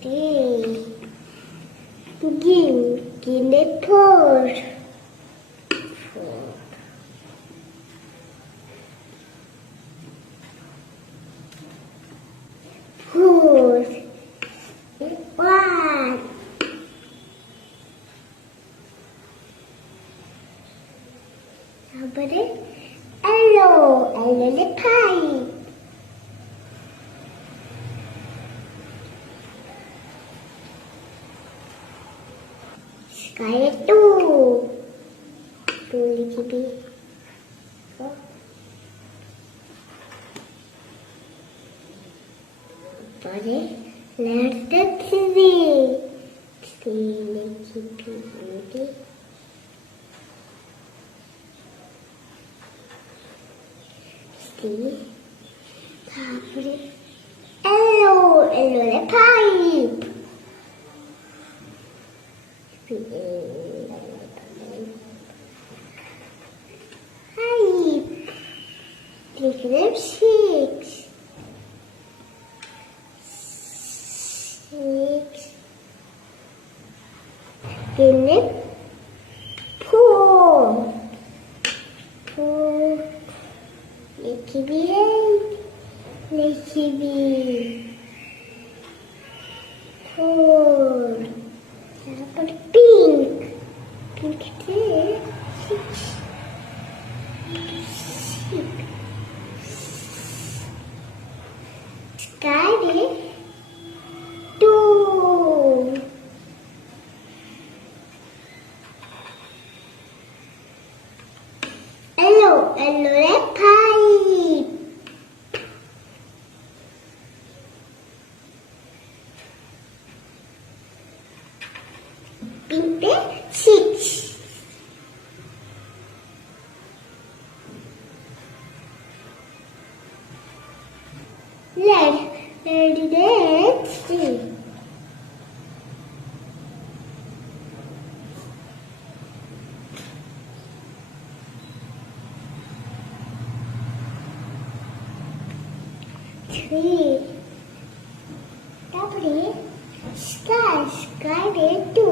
Three. Give it four. Four. Four. One. Somebody. Hello. Hello the pie. Sky two. Two little bit. Body. Let's the three. Three little bit. Three. Taପରେ. Hello. Hello the pipe. Hi. Take them six. Six. Give them four. Four. Little bit eight. Little bit. Four. Pink. Pink too. Six. Sky two. Hello, hello, pipe. Pink six. Let's see. Three. Sky two.